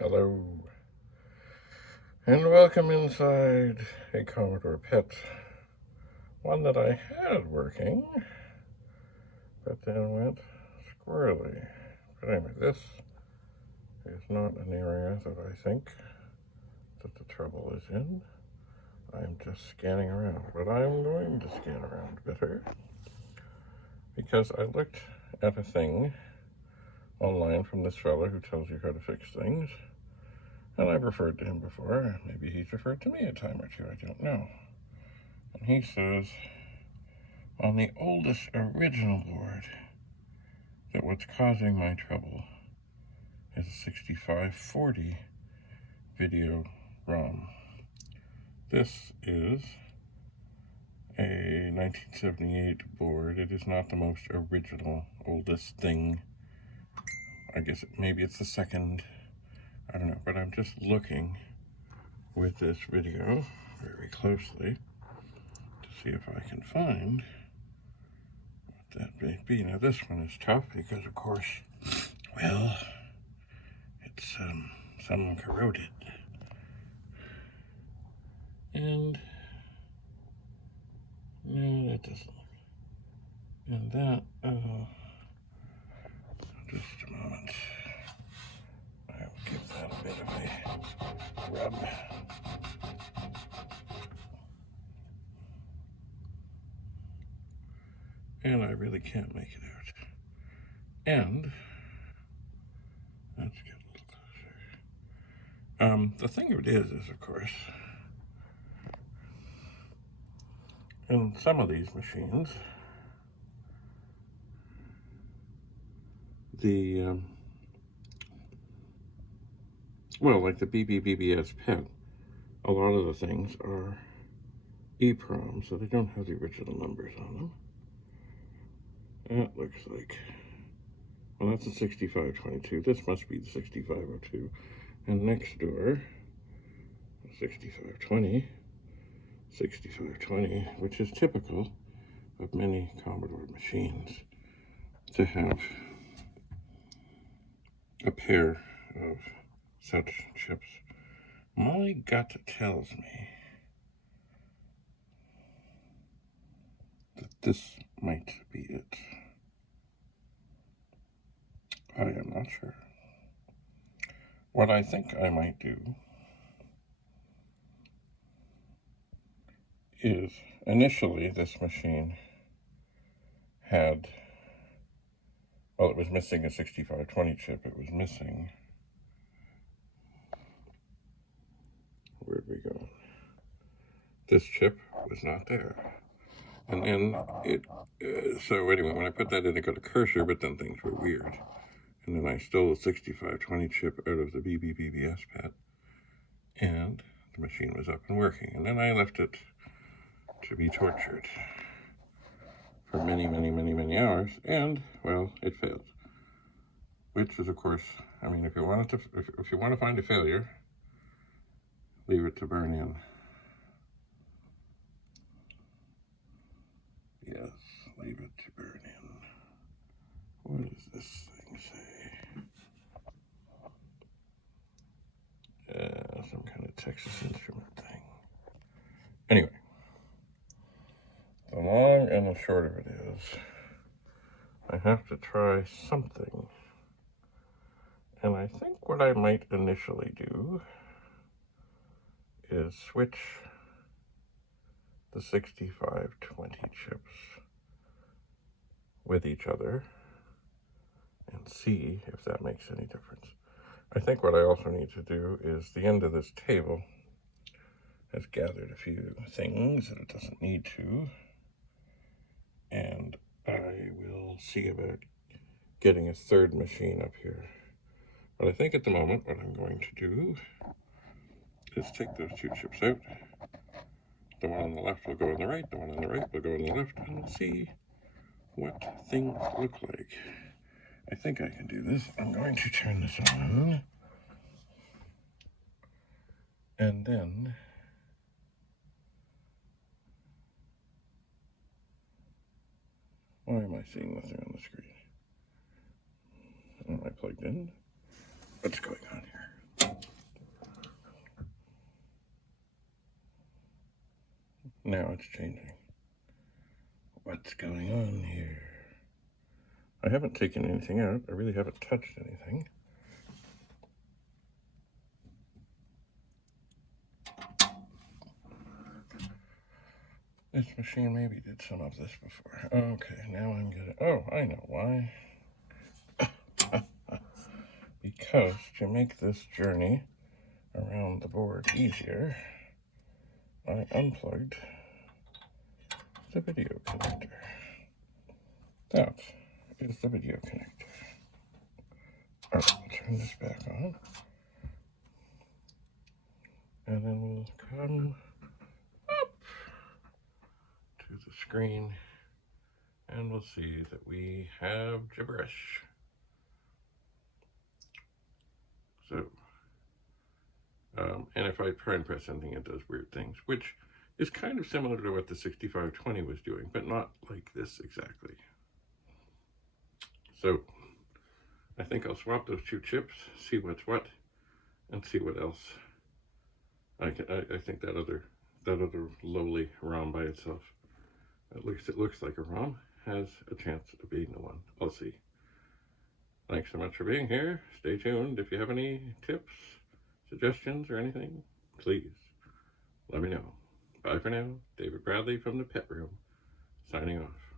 Hello, and welcome inside a Commodore PET, one that I had working, but then went squirrely. But anyway, this is not an area that I think that the trouble is in. I'm just scanning around, but I'm going to scan around better, because I looked at a thing online from this fella who tells you how to fix things. And I've referred to him before. Maybe he's referred to me a time or two, I don't know. And he says, on the oldest original board, that what's causing my trouble is a 6540 video ROM. This is a 1978 board. It is not the most original, oldest thing. I guess maybe it's the second. I don't know, but I'm just looking with this video very closely to see if I can find what that may be. Now this one is tough because, of course, well, it's some corroded. And no, that doesn't. And that, just a moment. I'll give that a bit of a rub. And I really can't make it out. And let's get a little closer. The thing of it is, of course, in some of these machines, well, like the BBBS PET, a lot of the things are EEPROM, so they don't have the original numbers on them. That looks like, well, that's a 6522. This must be the 6502. And next door, 6520, 6520, which is typical of many Commodore machines to have a pair of such chips. My gut tells me that this might be it. I am not sure. What I think I might do is, initially this machine had, well, it was missing a 6520 chip. It was missing, where'd we go? This chip was not there. And then so anyway, when I put that in, it got a cursor, but then things were weird. And then I stole the 6520 chip out of the BBBS PET, and the machine was up and working. And then I left it to be tortured for many, many, many, many hours, and, well, it failed. Which is, of course, I mean, if you want to find a failure, leave it to burn in. Yes, leave it to burn in. What does this thing say? Some kind of Texas Instrument thing. Anyway, the long and the short of it is, I have to try something. And I think what I might initially do is switch the 6520 chips with each other and see if that makes any difference. I think what I also need to do is, the end of this table has gathered a few things that it doesn't need to, and I will see about getting a third machine up here. But I think at the moment what I'm going to do is take those two chips out. The one on the left will go on the right, the one on the right will go on the left, and we'll see what things look like. I think I can do this. I'm going to turn this on. And then why am I seeing nothing on the screen? Am I plugged in? What's going on here? what's changing. What's going on here? I haven't taken anything out. I really haven't touched anything. This machine maybe did some of this before. Okay, now I'm getting... Oh, I know why. Because to make this journey around the board easier, I unplugged the video connector. That is the video connector. Alright, I'll turn this back on. And then we'll come up to the screen and we'll see that we have gibberish. So, and if I try and press anything, it does weird things, which is kind of similar to what the 6520 was doing, but not like this exactly. So, I think I'll swap those two chips, see what's what, and see what else. I think that other lowly ROM by itself, at least it looks like a ROM, has a chance of being the one. I'll see. Thanks so much for being here. Stay tuned. If you have any tips, suggestions, or anything, please let me know. Bye for now. David Bradley from the Pet Room, signing off.